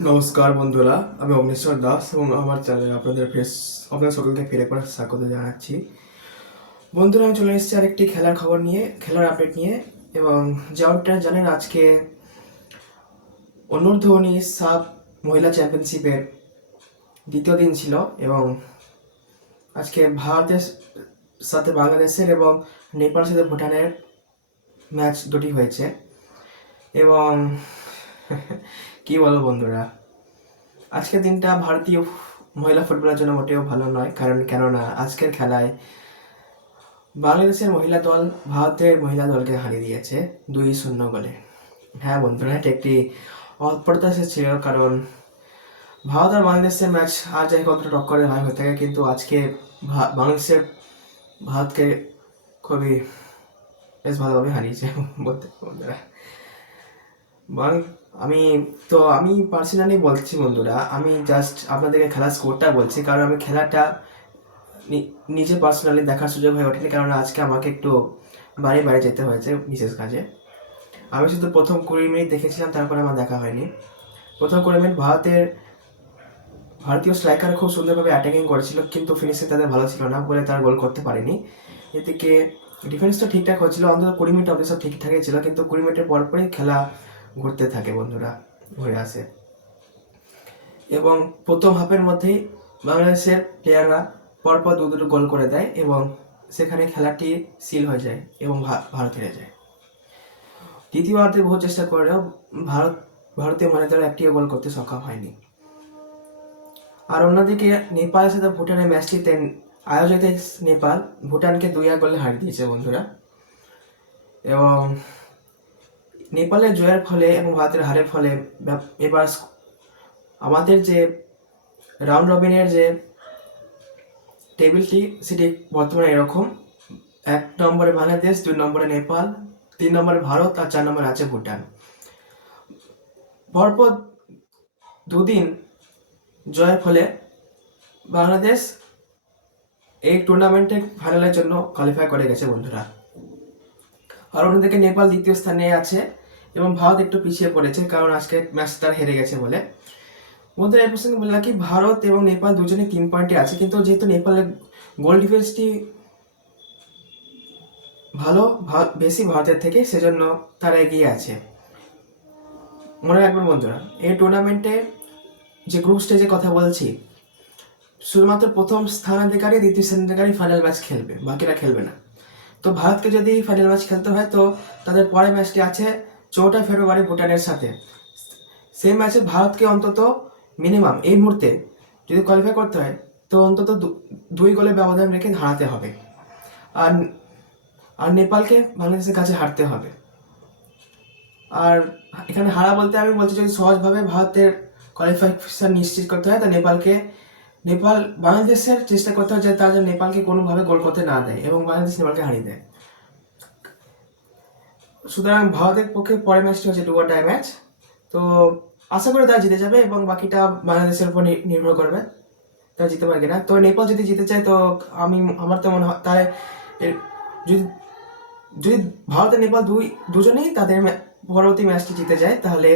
নমস্কার বন্ধুরা, আমি অগ্নেশ্বর দাস এবং আমার চ্যানেলে আপনাদের সকলকে ফিরে একবার স্বাগত জানাচ্ছি। বন্ধুরা, আমি চলে এসেছি আরেকটি খেলার খবর নিয়ে, খেলার আপডেট নিয়ে। এবং যেমনটা জানেন, আজকে অনূর্ধ্ব-19 সাব মহিলা চ্যাম্পিয়নশিপের দ্বিতীয় দিন ছিল এবং আজকে ভারতের সাথে বাংলাদেশের এবং নেপালের সাথে ভুটানের ম্যাচ দুটি হয়েছে। এবং কি বলবো বন্ধুরা, আজকের দিনটা ভারতীয় মহিলা ফুটবলের জন্য মোটেও ভালো নয়, কেননা আজকের খেলায় বাংলাদেশের মহিলা দল ভারতের মহিলা দলকে হারিয়ে দিয়েছে 2-0 গোলে। হ্যাঁ বন্ধুরা, এটা একটি অপ্রত্যাশিত ছিল, কারণ ভারত আর বাংলাদেশের ম্যাচ আর যাই কতটা টক্করে হয় হয়ে থাকে, কিন্তু আজকে বাংলাদেশের ভারতকে খুবই বেশ ভালোভাবে হারিয়েছে বলতে বন্ধুরা। আমি পার্সোনালি বলছি বন্ধুরা, আমি জাস্ট আপনাদেরকে খেলার স্কোরটা বলছি, কারণ আমি খেলাটা নিজে পার্সোনালি দেখার সুযোগ হয়ে ওঠেনি, কারণ আজকে আমাকে একটু বাইরে যেতে হয়েছে বিশেষ কাজে। আমি শুধু প্রথম 20 মিনিট দেখেছিলাম, তারপরে আমার দেখা হয়নি। প্রথম 20 মিনিট ভারতীয় স্ট্রাইকার খুব সুন্দরভাবে অ্যাটাকিং করেছিল, কিন্তু ফিনিশিং তাদের ভালো ছিল না বলে তারা গোল করতে পারেনি। এদিকে ডিফেন্সটা ঠিকঠাক হচ্ছিল, অন্তত 20 মিনিট অবধি সব ঠিকঠাকই ছিল, কিন্তু 20 মিনিটের পরপরই খেলা ঘুরতে থাকে বন্ধুরা, ঘুরে আসে। এবং প্রথম হাফের মধ্যেই বাংলাদেশের প্লেয়াররা পরপর দুটো গোল করে দেয় এবং সেখানে খেলাটি সিল হয়ে যায় এবং ভারত হেরে যায়। দ্বিতীয়বারে বহু চেষ্টা করেও ভারতীয় মহিলা দল একটিও গোল করতে সক্ষম হয়নি। আর অন্যদিকে নেপালের সাথে ভুটানের ম্যাচটিতে আয়োজক নেপাল ভুটানকে 2-1 গোলে হারিয়ে দিয়েছে বন্ধুরা। এবং নেপালের জয়ের ফলে এবং ভারতের হারের ফলে এবার আমাদের যে রাউন্ড রবিনের যে টেবিলটি, সেটি বর্তমানে এরকম: 1 নম্বরে বাংলাদেশ, 2 নম্বরে নেপাল, 3 নম্বরে ভারত আর 4 নম্বরে আছে ভুটান। পরপর দুদিন জয়ের ফলে বাংলাদেশ এই টুর্নামেন্টের ফাইনালের জন্য কোয়ালিফাই করে গেছে বন্ধুরা। আর অন্যদিকে নেপাল দ্বিতীয় স্থানে আছে এবং ভারত একটু পিছিয়ে পড়েছে, কারণ আজকে ম্যাচ তারা হেরে গেছে বলে। বন্ধুরা, এই প্রসঙ্গে বললাম কি, ভারত এবং নেপাল দুজনে 3 পয়েন্টে আছে, কিন্তু যেহেতু নেপালের গোল ডিফেন্সটি বেশি ভারতের থেকে, সেজন্য তারা এগিয়ে আছে। মনে রাখবেন বন্ধুরা, এই টুর্নামেন্টে যে গ্রুপ স্টেজের কথা বলছি, শুধুমাত্র প্রথম স্থানাধিকারী, দ্বিতীয় স্থানাধিকারী ফাইনাল ম্যাচ খেলবে, বাকিরা খেলবে না। তো ভারতকে যদি ফাইনাল ম্যাচ খেলতে হয়, তো তাদের পরের ম্যাচটি আছে 4 ফেব্রুয়ারি ভুটানের সাথে। সেই ম্যাচে ভারতকে অন্তত মিনিমাম এই মুহূর্তে যদি কোয়ালিফাই করতে হয়, তো অন্তত 2 গোলের ব্যবধান রেখে হারাতে হবে। আর আর নেপালকে বাংলাদেশের কাছে হারতে হবে। আর এখানে হারা বলতে আমি বলছি, যদি সহজভাবে ভারতের কোয়ালিফিকেশন নিশ্চিত করতে হয়, তো বাংলাদেশের চেষ্টা করতে হয় যে তারা নেপালকে কোনোভাবে গোল করতে না দেয় এবং বাংলাদেশ নেপালকে হারিয়ে দেয়। সুতরাং ভারতের পক্ষে পরের ম্যাচটি হচ্ছে ডু অর ডাই ম্যাচ। তো আশা করি তারা জিতে যাবে এবং বাকিটা বাংলাদেশের উপর নির্ভর করবে তারা জিতে পারে কিনা। তো নেপাল যদি জিতে চায়, তো আমার তো মনে হয় তাই যদি যদি ভারত আর নেপাল দুজনেই তাদের পরবর্তী ম্যাচটি জিতে যায়, তাহলে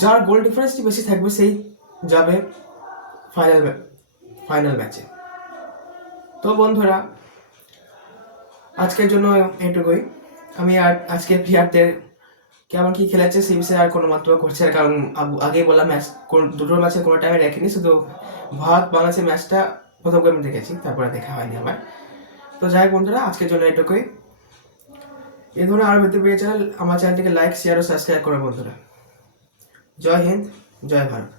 যার গোল ডিফারেন্সটি বেশি থাকবে সেই যাবে ফাইনাল ম্যাচে। তো বন্ধুরা, আজকের জন্য এটুকুই। আমি আর আজকে প্লেয়ারদের কেমন কি খেলেছে সেই বিষয়ে আর কোনো মন্তব্য করছি না, কারণ আগেই বললাম দুটো ম্যাচে কোনো টাইমে দেখিনি, শুধু ভারত বাংলাদেশের ম্যাচটা প্রথম করে আমি দেখেছি, তারপরে দেখা হয়নি আমার। তো যাই হোক বন্ধুরা, আজকের জন্য এটুকুই। এই ধরনের আরও ভিডিও পেয়ে চ্যানেল আমার চ্যানেলটিকে লাইক, শেয়ার ও সাবস্ক্রাইব করো বন্ধুরা। জয় হিন্দ, জয় ভারত।